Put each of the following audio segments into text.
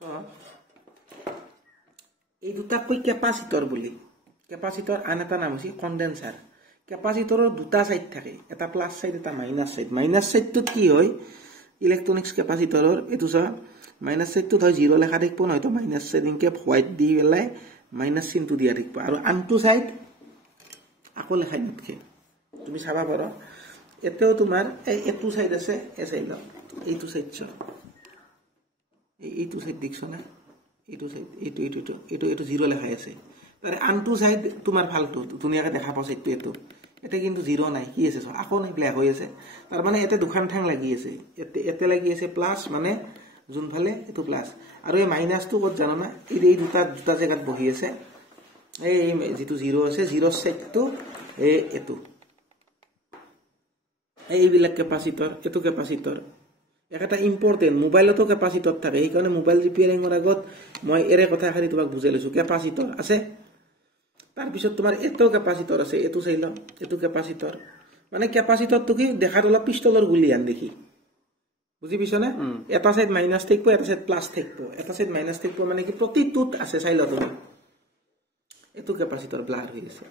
So এই দুটা কই ক্যাপাসিটৰ বলি ক্যাপাসিটৰ আন এটা নাম আছে কন্ডেন্সাৰ ক্যাপাসিটৰৰ দুটা সাইড থাকে এটা প্লাস সাইড এটা মাইনাস সাইডটো কি হয় ইলেকট্রনিক্স ক্যাপাসিটৰৰ এটো সা মাইনাস সাইডটো হয় 0 লেখা থাকিব নয়তো মাইনাস সাইড ইনকে হোয়াইট দি বেলাই মাইনাস চিনটো দিয়া থাকিব আৰু আনটো সাইড আকো লেখা নিতকে তুমি চাবা পাৰো এতেও তোমাৰ এটো সাইড আছে এ সাইড এইটো সাইড এইটো সাইড দেখছ না এইটো সাইড এইটো 0 লেখা আছে তারে আনটো সাইড তোমার ফালতু দুনিয়াকে দেখা পাও সাইডটো এটো এটা কিন্তু 0 নাই কি আছে আকো নাই ব্ল্যাক হৈ আছে তার মানে এতে দুখান ঠাং লাগি আছে এতে লাগি আছে প্লাস মানে জুন ফালে এটো প্লাস আৰু এই মাইনাসটো কত জানো না এই দুটা জায়গাত বহি আছে এই যেটো 0 আছে 0 সাইডটো এটো এইবিলাক ক্যাপাসিটর এটো ক্যাপাসিটর একটা ইম্পর্টেন্ট মোবাইলতো ক্যাপাসিটর থাকে এই কারণে মোবাইল ৰিপেয়াৰিংৰ আগত মই এৰে কথা খালি তোমাক বুজাই লৈছো ক্যাপাসিটর আছে তার পিছত তোমার এটো ক্যাপাসিটর আছে এটো চাইলা এটো ক্যাপাসিটর মানে ক্যাপাসিটরটো কি দেখাত অলপ পিস্তলৰ গুলি আন দেখি বুজি পিছনে এটা সাইড মাইনাস থাকবো এটা সাইড প্লাস থাকবো এটা সাইড মাইনাস থাকবো মানে কি প্ৰতিটোত আছে চাইলা তুমি এটো ক্যাপাসিটৰ ব্লাৰ হৈ আছে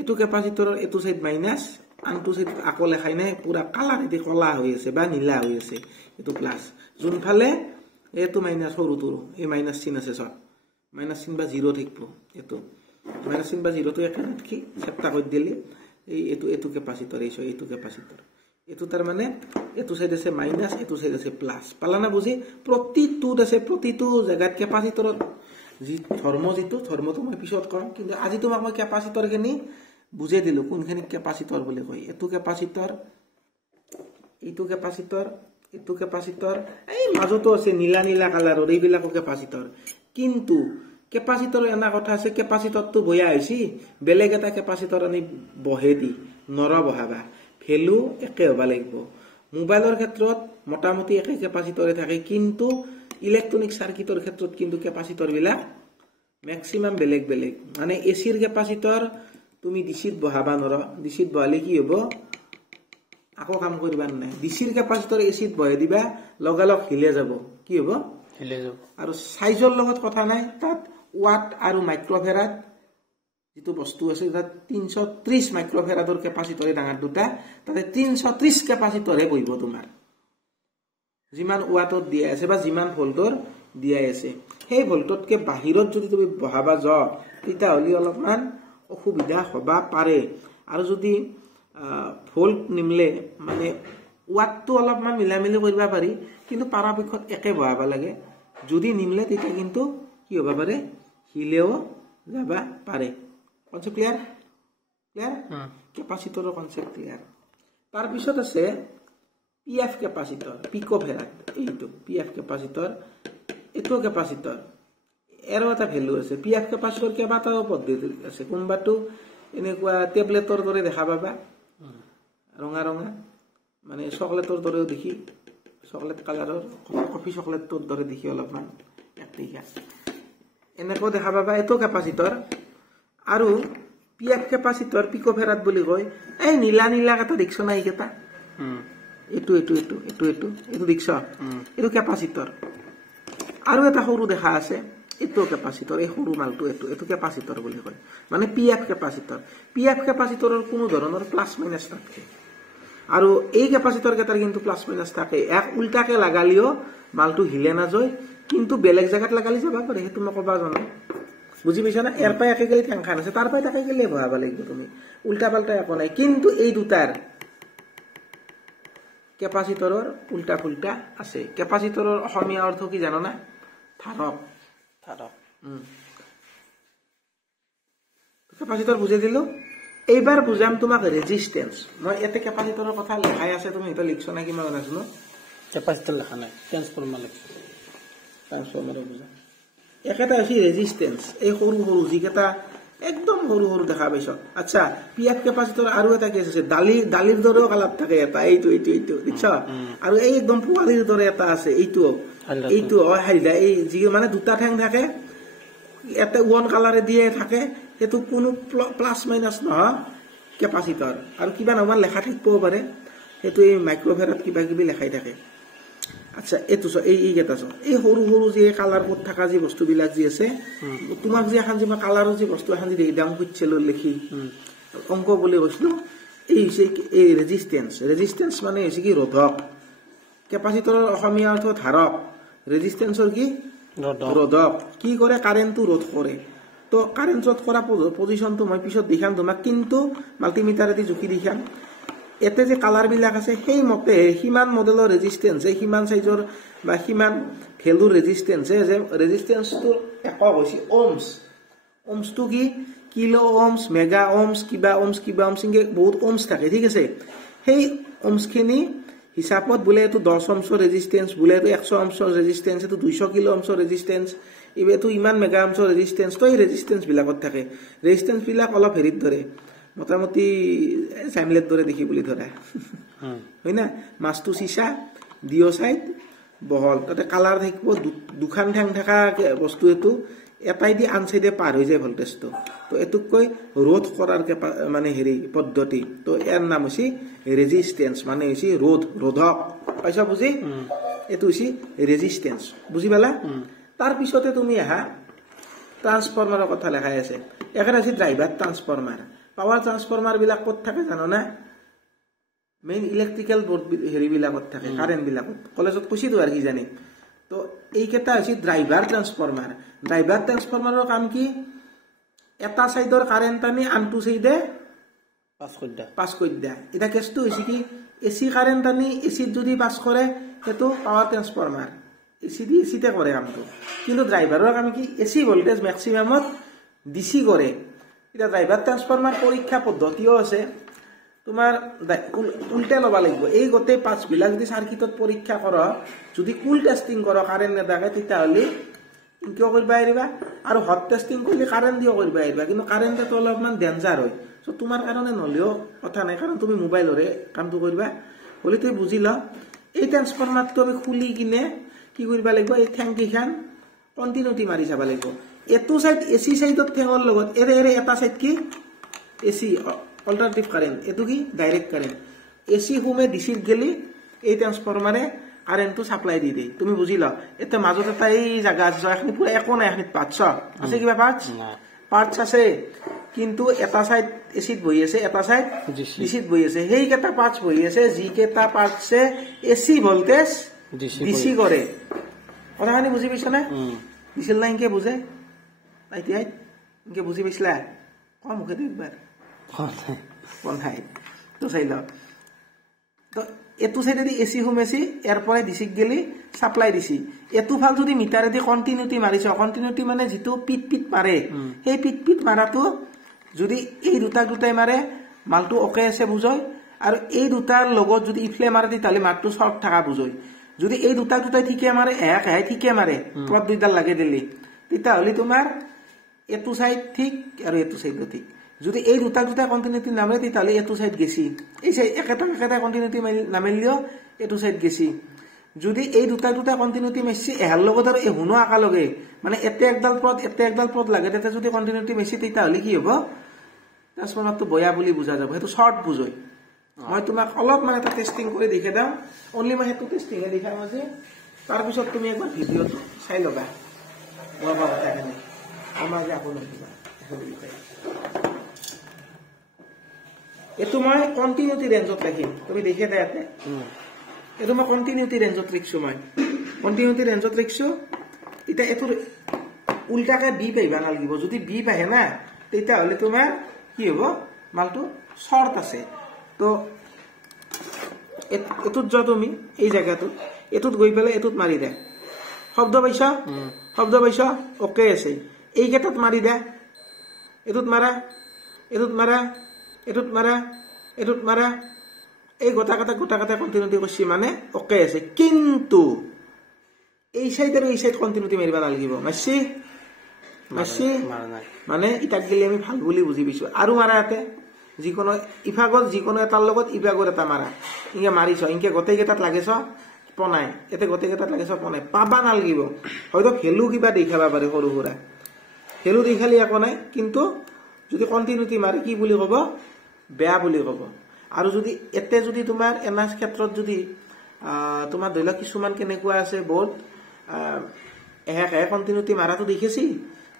এটো ক্যাপাসিটৰৰ এটো সাইড মাইনাস আনটো সাইড আকো লেখাই নাই পুরা কালার এটি কলা হৈ আছে বা নীলা হৈ আছে এটো প্লাস জুন ফালে এটো মাইনাস সৰুটো এই মাইনাস চিন আছে সব মাইনাস চিন বা 0 থাকবো এটো মাইনাস চিন বা 0 তো এখানে কি সেপটা কই দিলে এই এটো ক্যাপাসিটর এইটো ক্যাপাসিটর এটো তার মানে এটো সাইড আছে মাইনাস এটো সাইড আছে প্লাস পালানা বুঝি প্ৰতিটোত আছে প্ৰতিটো জায়গাত ক্যাপাসিটৰত যি ধর্মটো মই পিছত কম কিন্তু আজি তোমাক মই ক্যাপাসিটর খিনি বুঝাই দিলো কোনখানি ক্যাপাসিটর বলে কই এটো ক্যাপাসিটর এটো ক্যাপাসিটর এই মাজতো আছে নীলা কালাৰৰ এইবিলাক ক্যাপাসিটৰ কিন্তু ক্যাপাসিটৰ এনা কথা আছে ক্যাপাসিটৰটো বয়া আইছি বেলেগ এটা ক্যাপাসিটৰ আনি বহে দি নৰা বহাবা ভ্যালু একে হবা লাগিব মোবাইলৰ ক্ষেত্ৰত মোটামুটি একে ক্যাপাসিটৰে থাকে কিন্তু ইলেকট্ৰনিক সাৰ্কিটৰ ক্ষেত্ৰত কিন্তু ক্যাপাসিটৰ বিলাক ম্যাক্সিমাম বেলেগ মানে এসিৰ ক্যাপাসিটৰ তুমি ডিসিত বহাবা নৰা ডিসিত বহালে কি হ'ব আকো কাম কৰিবা নাই ডিসিৰ ক্যাপাসিটৰ এসিত বহাই দিবা লগালগ হিলে যাব কি হ'ব হিলে যাব আৰু সাইজৰ লগত কথা নাই তাত ওয়াট আৰু মাইক্ৰোফেৰাড যেটো বস্তু আছে তাত 330 মাইক্ৰোফেৰাডৰ ক্যাপাসিটৰে ডাঙৰ দুটা তাতে 330 ক্যাপাসিটৰে বহিব তোমাৰ যিমান ওয়াটত দিয়া আছে বা যিমান ভোল্টৰ দিয়া আছে সেই ভোল্টতকে বাহিৰত যদি তুমি বহাবা যাও তেতিয়া হলি অলপমান অসুবিধা হবা পাৰে আৰ যদি ভোল্ট নিমলে মানে ওয়াটটো অলপমান মিলামিলি কৰিবা পাৰি কিন্তু পৰাপক্ষত একে বহাবা লাগে যদি নিমলে তেতিয়া কিন্তু কি হবা পাৰে হিলেও যাবা পাৰে কনসেপ্ট ক্লিয়াৰ ক্যাপাসিটৰৰ কনসেপ্ট ক্লিয়াৰ তাৰ পিছত আছে পিএফ ক্যাপাসিটৰ পিকোফেৰাড এইটো পিএফ ক্যাপাসিটৰ এটো ক্যাপাসিটৰ এৰো এটা ভ্যালু আছে পিএফ ক্যাপাসিটৰ কেবাটাও পদ্ধতি আছে কোনবাটো এনেকুৱা টেবলেটৰ দৰে দেখা পাবা ৰঙা মানে চকলেটৰ দৰেও দেখি চকলেট কালাৰৰ কফি চকলেটৰ দৰে দেখি অলপমান একটিকা এনেকৈ দেখা পাবা এটো ক্যাপাসিটৰ আৰু পিএফ ক্যাপাসিটর পিকোফেরাড বুলি কয় এই নীলা এটা দেখছ না এইকেটা এটো দেখছ এটো ক্যাপাসিটর আৰু এটা সৰু দেখা আছে এটো ক্যাপাসিটৰ এই সৰু মালটো এটো ক্যাপাসিটৰ বুলি কয় মানে পিএফ ক্যাপাসিটৰৰ কোনো ধৰণৰ প্লাস মাইনাস থাকে আৰু এই ক্যাপাসিটৰ কেটাৰ কিন্তু প্লাস মাইনাস থাকে এক উল্টাকে লাগালিও মালটো হিলে না যায় কিন্তু বেলেগ জায়গাত লাগালি যাবা পারে হেতু মই কবা জানো বুজি পাইছা না এর পায় একে গলি ঠ্যাংখান আছে তার পায় তাকে গলি বহাবা লাগিব তুমি উল্টা পাল্টা একো নাই কিন্তু এই দুটাৰ ক্যাপাসিটৰৰ উল্টা ফুল্টা আছে ক্যাপাসিটৰৰ অসমীয়া অৰ্থ কি জানো না ধাৰক ক্যাপাসিটৰ বুঝে দিলো এইবাৰ বুঝাম তোমাক ৰেজিস্ট্যান্স মই এতে ক্যাপাসিটৰৰ কথা লেখাই আছে তুমি এটা লিখছ না কি মই জানো ক্যাপাসিটর লেখা নাই ট্রান্সফর্মার লিখছ ট্রান্সফর্মার বুঝা একটা আছে রেজিস্ট্যান্স এই সৰু যিকেটা একদম সৰু দেখা পাইছ আচ্ছা পিএফ ক্যাপাসিটৰ আৰু এটা কি আছে দালিৰ দৰেও কালাৰ থাকে এটা এইটো দেখছ আৰু এই একদম পোৱালিৰ দৰে এটা আছে এইটো হাইলা এই যি মানে দুটা ঠেং থাকে এটা ওয়ান কালারে দিয়ে থাকে এটো কোনো প্লাস মাইনাস নহয় ক্যাপাসিটর আৰু কিবা নামান লেখা থাকিব পাৰে এটো এই মাইক্ৰোফেৰাড কিবা কিবি লেখাই থাকে আচ্ছা এইটো এইকেইটা এই সৰু সৰু যে কালাৰ কোড থকা যে বস্তুবিলাক যে আছে তোমাক যে এখন যে মই কালাৰৰ যে বস্তু এখন যে দাম খুজিছিলো লিখি অংক বুলি কৈছিলো এই হৈছে এই ৰেজিষ্টেন্স মানে হৈছে কি ৰোধক কেপাচিটৰৰ অসমীয়া অৰ্থ ধাৰক ৰেজিষ্টেন্সৰ কি ৰোধক কি কৰে কাৰেণ্টটো ৰোধ কৰে তো কাৰেণ্ট ৰোধ কৰা পজিশ্যনটো মই পিছত দেখাম তোমাক কিন্তু মাল্টিমিটাৰেদি জুখি দেখাম এতে যে কালাৰ বিলাক আছে সেই মতে সিমান মডেলৰ ৰেজিষ্টেন্স সিমান সাইজৰ বা সিমান ভ্যালুৰ ৰেজিষ্টেন্স যে ৰেজিষ্টেন্সটো একক হৈছে ওমছটো কি কিলো ওমছ মেগা ওমছ কিবা ওমছ ইনকে বহুত ওমছ থাকে ঠিক আছে সেই ওমছখিনি হিচাপত বোলে এটো 10 ওমছৰ ৰেজিষ্টেন্স বোলে এটো 100 ওমছৰ ৰেজিষ্টেন্স এটো 200 কিলো ওমছৰ ৰেজিষ্টেন্স ইবেটো ইমান মেগা ওমছৰ ৰেজিষ্টেন্স তো এই ৰেজিষ্টেন্স বিলাকত থাকে ৰেজিষ্টেন্স বিলাক অলপ হেৰিত ধৰে মোটামুটি সাইমলেট ধরে দেখি বলি ধরা হয় না মাছটো চিসা দিও সাইড বহল তাতে কালার থাকিব দুখান ঠ্যাং থাকা বস্তু এটো এটাই দি আন সাইডে পার হৈ যায় ভোল্টেজটো তো এটুক কই রোধ করার মানে হেৰি পদ্ধতি তো এর নাম হৈছে রেজিস্ট্যান্স মানে হৈছে রোধক পাইছা বুঝি এটো হৈছে রেজিস্ট্যান্স বুঝি পালা তার পিছতে তুমি আহা ট্রান্সফরমারের কথা লেখাই আছে এখানে আছে ড্রাইভার ট্রান্সফরমার পাৱাৰ ট্ৰান্সফৰ্মাৰ বিলাক ক'ত থাকে জানো না মেইন ইলেক্ট্ৰিকেল বোৰ্ড হেৰি বিলাকত থাকে কাৰেণ্ট বিলাকত কলেজত কৈছিতো আৰু কি জানি তো এইকেইটা হৈছে ড্ৰাইভাৰ ট্ৰান্সফৰ্মাৰৰ কাম কি এটা সাইডৰ কাৰেণ্ট আনি আনটো সাইডে পাছ কৰি দিয়া এটা কেছটো হৈছে কি এসি কাৰেণ্ট আনি এসিত যদি পাছ কৰে সেইটো পাৱাৰ ট্ৰান্সফৰ্মাৰ এসিতে কৰে কামটো কিন্তু ড্ৰাইভাৰৰ কাম কি এসি ভোল্টেজ ম্যাক্সিমামত ডিসি কৰে এটা ড্রাইভার ট্রান্সফরমার পরীক্ষা পদ্ধতিও আছে তোমার উল্টে লবা লাগব এই গোটেই পাঁচ বিলাক যদি সার্কিটত পরীক্ষা কর যদি কুল টেস্টিং কর কারেন্ট নেদাকে তেতিয়াহলে কিয় করবা এরিবা আর হট টেস্টিং করলে কারেন্ট দিও করবা এরিবা কিন্তু কারেন্টে তো অলপমান ডেঞ্জার হয় সো তোমার কারণে নলেও কথা নাই কারণ তুমি মোবাইলরে কামটো করবা বলে তুই বুঝিল এই ট্রান্সফরমারটো আমি খুলি কিনে কি করবা লাগব এই ঠ্যাংকিখান কন্টিনিউটি মারি যাবা লাগব এটো সাইড এসি সাইডত ঠেঙৰ লগত এৰে এটা সাইড কি এসি অল্টারনেটিভ কারেন্ট এটো কি ডাইরেক্ট কারেন্ট এসি হোমে ডিসিত গেলি এই ট্রান্সফরমারে কারেন্টটো সাপ্লাই দি দেই তুমি বুঝিলা এতে মাজত এটা এই জায়গা আছে এখনি পুরো একো নাই এখনি পাঁচ আছে কিবা পাঁচ আছে কিন্তু এটা সাইড এসিত বহি আছে এটা সাইড ডিসিত বহি আছে সেই কেটা পাঁচ বহি আছে জি কেটা পাঁচে এসি ভোল্টেজ ডিসি করে কথাখানি বুঝি পাইছ না দিছিল না ইনকে বুঝে আইতিয়া ইনকে বুঝি পাইছিলা ক মুখে একবার কোনঠাই তো চাই ল তো এটু সাইডে এসি হোম এসি এরপরে ডিসিক গেলি সাপ্লাই দিছি এটু ফাল যদি মিটারেদি কন্টিনিউটি মারিছ কন্টিনিউটি মানে যেটো পিট মারে সেই পিট মারাটো যদি এই দুটাই মারে মালটো ওকে আছে বুঝয় আর এই দুটার লগত যদি ইফলে মারে তাহলে মালটো শর্ট থাকা বুঝয় যদি এই দুটাই ঠিকে মারে এক ঠিকে মারে প্লট দুইডাল লাগে দিলি তেতিয়াহলে তোমার এটু সাইড ঠিক আর এটু সাইডও ঠিক যদি এই দুটা কন্টিনিউটি নামে তেতিয়াহলে এটু সাইড গেছি এই একেটা কন্টিনিউটি নামিলেও এটু সাইড গেছি যদি এই দুটা কন্টিনিউটি মেচি এহার লগত আর এহুনো আঁকা লগে মানে এতে একডাল পথ লাগে তাতে যদি কন্টিনিউটি মেচি তেতিয়াহলে কি হব ট্রান্সফরমারটো বয়া বুলি বুঝা যাব সেইটো শর্ট বুঝই মই তোমাক অলপ মানে এটা টেস্টিং কৰি দেখে দাম অনলি মই সেইটো টেস্টিং দেখাম আজি তাৰ পিছত তুমি একবাৰ ভিডিঅটো চাই লবা মই কথা নাই আমাৰ যে আপোনাৰ কিবা এটো মই কন্টিনিউটি রেঞ্জত রাখিম তুমি দেখে দে ইয়াতে এটো মই কন্টিনিউটি রেঞ্জত রাখছো মই কন্টিনিউটি রেঞ্জত রাখছো এটা এটো উল্টাকে বি পাইবা নালগিব যদি বি পাহে না তেতিয়াহলে তোমাৰ কি হব মালটো শর্ট আছে তো এটুত যা তুমি এই জায়গাটো এটুত গই পেলে এটুত মারি দে শব্দ পাইছা ওকে আছে এই কেটাত মারি দে এটুত মারা এই গোটা কাটা কন্টিনিউটি করছি মানে ওকে আছে কিন্তু এই সাইড আর এই সাইড কন্টিনিউটি মারিবা নালগিব মারছি মানে ইটাক গেলে আমি ভাল বুলি বুঝি পাইছো আৰু মাৰা ইয়াতে যিকোনো ইফাগত যিকোনো এটাৰ লগত ইফাগৰ এটা মাৰা ইনকে মাৰিছ ইনকে গোটেই কেইটাত লাগেছ পনাই এতে গোটেই কেইটাত লাগেছ পনাই পাবা নালগিব হয়তো ভেলু কিবা দেখাবা পাৰে সৰু সুৰা ভেলু দেখালি একো নাই কিন্তু যদি কন্টিনিউটি মাৰি কি বুলি কব বেয়া বুলি কব আৰু যদি এতে যদি তোমাৰ এনাস ক্ষেত্ৰত যদি তোমাৰ ধৰি লওক কিছুমান কেনেকুৱা আছে বহুত এহে কণ্টিনিউটি মাৰাটো দেখিছি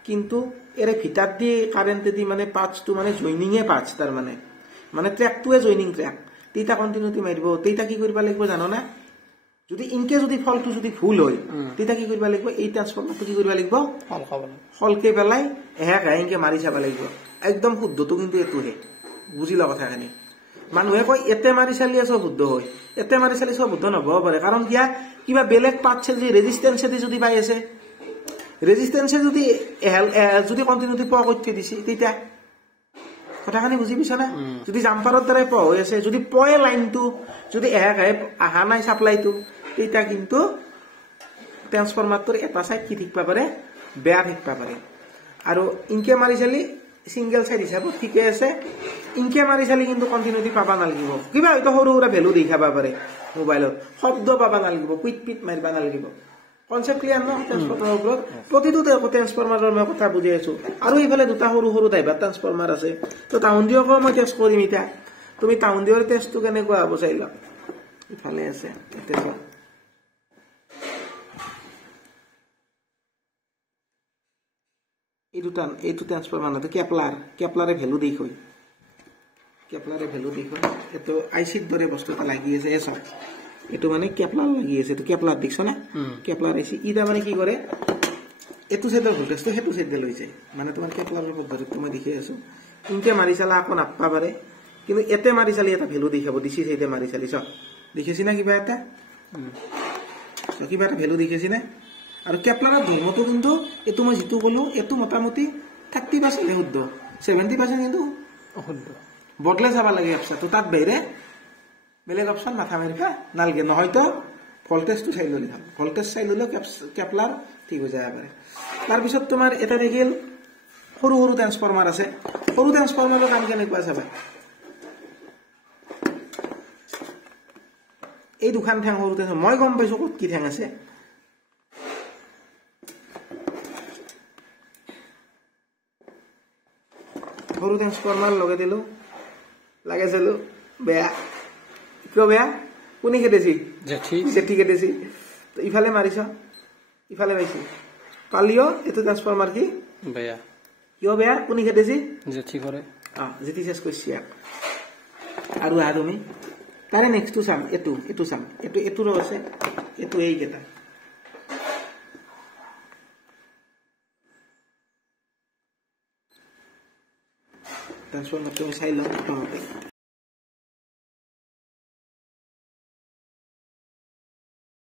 কিন্তু এৰে ভিতৰত দি কাৰেণ্টে দি মানে পাঁচটো মানে জইনিঙে পাঁচ তাৰ মানে ট্ৰেকটোৱে জইনিং ট্ৰেক তেতিয়া কণ্টিনিউটি মাৰিব তেতিয়া কি কৰিব লাগিব জানো না যদি ইনকে যদি ফলটো যদি ভুল হয় তেতিয়া কি কৰিব লাগিব এই ট্ৰান্সফৰ্মাৰটো কি কৰিব লাগিব ফলকে পেলাই এহে এনকে মাৰি চাব লাগিব একদম শুদ্ধটো কিন্তু এইটোহে বুজিলা কথাখিনি মানুহে কয় এতে মাৰি চালি চব শুদ্ধ হয় এতে মাৰি চালি চব শুদ্ধ নহব পাৰে কাৰণ কিবা বেলেগ পাৰ্টছে যদি ৰেজিষ্টেন্সে যদি পাই আছে ৰেজিষ্টেন্সে যদি কণ্টিনিউটি পোৱা কৰি দিছে তেতিয়া কথাখিনি বুজি পাইছা না যদি জাম্পাৰৰ দ্বাৰাই পোৱা হৈ আছে যদি পয়ে লাইনটো যদি আহা নাই সাপ্লাইটো তেতিয়া কিন্তু ট্ৰান্সফৰ্মাৰটোৰ এটা সাইড কি ঠিকবা পাৰে বেয়া ঠিকবা পাৰে আৰু ইনকে মাৰি চালি সিঙ্গেল সাইড হিসাবে ঠিকে আছে ইনকে মাৰি চালি কিন্তু কণ্টিনিউটি পাবা নালাগিব কিবা হয়তো সৰু সৰু ভ্যালু দেখাবা পাৰে মোবাইলত শব্দ পাবা নালাগিব কুইট পিট মাৰিবা নালাগিব কনসেপ্ট ক্লিয়াৰ ন ট্ৰান্সফৰ্মাৰৰ ওপৰত প্ৰতিটো ট্ৰান্সফৰ্মাৰৰ মই কথা বুজি আছো আৰু এইফালে দুটা সৰু সৰু ডাইভাৰ ট্ৰান্সফৰ্মাৰ আছে তো টাউন দিয়ক মই টেষ্ট কৰিম এতিয়া তুমি টাউন দিয়ৰ টেষ্টটো কেনেকুৱা হ'ব চাই লওক ইফালে আছে এইটো ট্ৰান্সফৰ্মাৰ নহয় কেপলাৰে ভ্যালু দেখুৱাই এইটো আইচিৰ দৰে বস্তু এটা লাগি আছে চাওক এইটো মানে কেপলাৰ লাগি আছে এইটো কেপলাৰ দেখছ না কেপলাৰ আইচি ইটা মানে কি কৰে এইটো সাইডৰ ভোল্টেজটো সেইটো সাইডে লৈ যায় মানে তোমাৰ কেপলাৰৰ পদ্ধতিটো মই দেখি আছো ইনকে মাৰি চালা আকৌ নাপা পাৰে কিন্তু এতে মাৰি চালি এটা ভ্যালু দেখাব ডিসি সাইডে মাৰি চালি চাওক দেখিছি না কিবা এটা ভ্যালু দেখিছি না আৰু কেপলাৰৰ ধৰ্মটো কিন্তু এইটো মই যেটো কলো এইটো মোটামুটি 30% শুদ্ধ 70% কিন্তু অশুদ্ধ বদলে চাব লাগে আপসাটো তাত বাইরে বেলেগ অপশন মাথা মারিবা নালগে নহয়তো ভোল্টেজটো চাই ললি ভাল ভোল্টেজ চাই ললে কেপলাৰ ঠিক হৈ যায় পাৰে তাৰ পিছত তোমাৰ এটা দেখিল সৰু সৰু ট্ৰান্সফৰ্মাৰ আছে সৰু ট্ৰান্সফৰ্মাৰৰ কাম কেনেকুৱা চাবা এই দুখান ঠেং সৰু ট্ৰান্সফৰ্মাৰ মই গম পাইছো ক'ত কি ঠেং আছে সৰু ট্ৰান্সফৰ্মাৰ লগাই দিলো লাগে চালো বেয়া কিয় বেয়া কোনি খেদেছি জেঠি খেদেছি তো ইফালে মাৰিছ ইফালে পাইছি কালিও এটো ট্ৰান্সফৰ্মাৰ কি বেয়া কিয় বেয়া কোনি খেদেছি জেঠি কৰে জেঠি শেষ কৰিছি আৰু তুমি তাৰে নেক্সটটো চাম এটো চাম এটোৰ আছে এটো এই কেটা ট্ৰান্সফৰ্মাৰটো চাই লওঁ